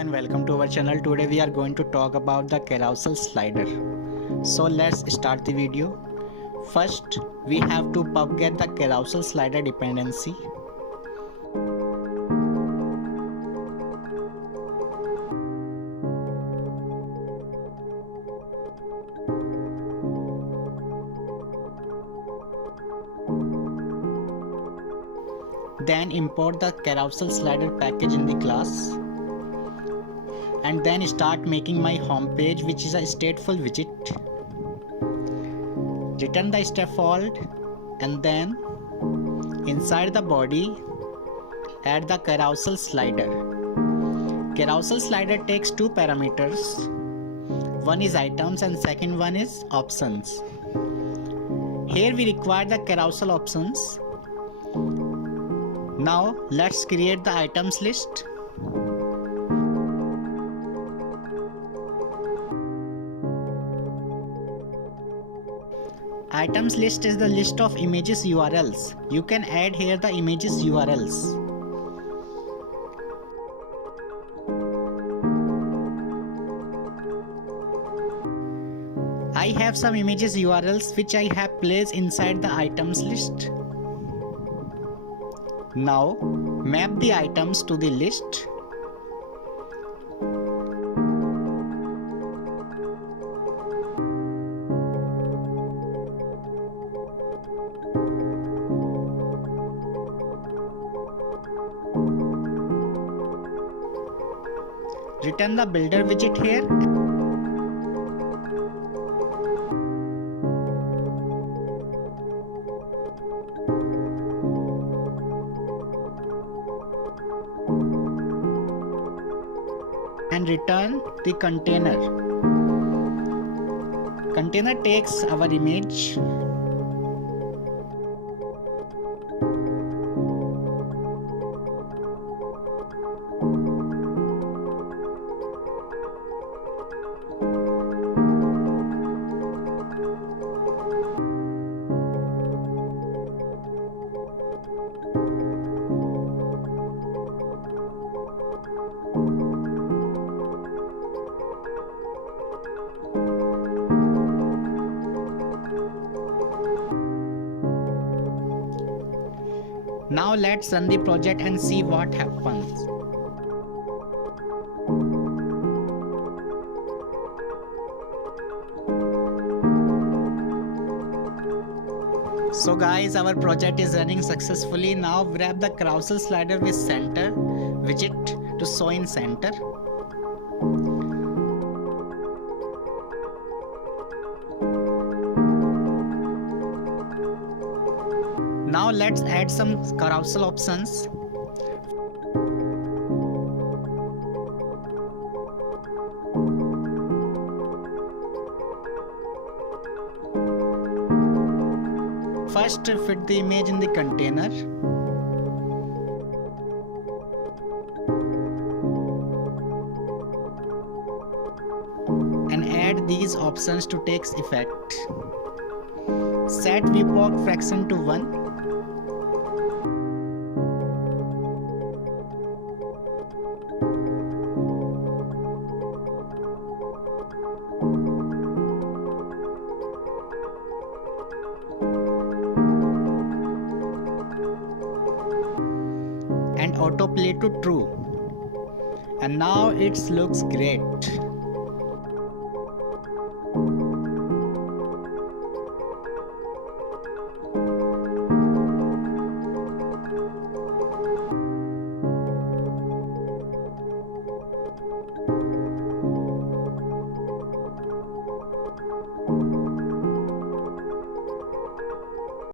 and welcome to our channel. Today we are going to talk about the carousel slider. So let's start the video. First we have to get the carousel slider dependency. Then import the carousel slider package in the class. And then start making my home page, which is a stateful widget. Return the scaffold and then inside the body add the carousel slider. Carousel slider takes two parameters. One is items and second one is options. Here we require the carousel options. Now let's create the items list. Items list is the list of images URLs. You can add here the images URLs. I have some images URLs which I have placed inside the items list. Now map the items to the list. Return the builder widget here. And return the container. Container takes our image. Now let's run the project and see what happens. So guys, our project is running successfully. Now grab the carousel slider with center widget to show in center. Now let's add some carousel options. First fit the image in the container. And add these options to take effect. Set viewport fraction to 1. And autoplay to true. And now it looks great.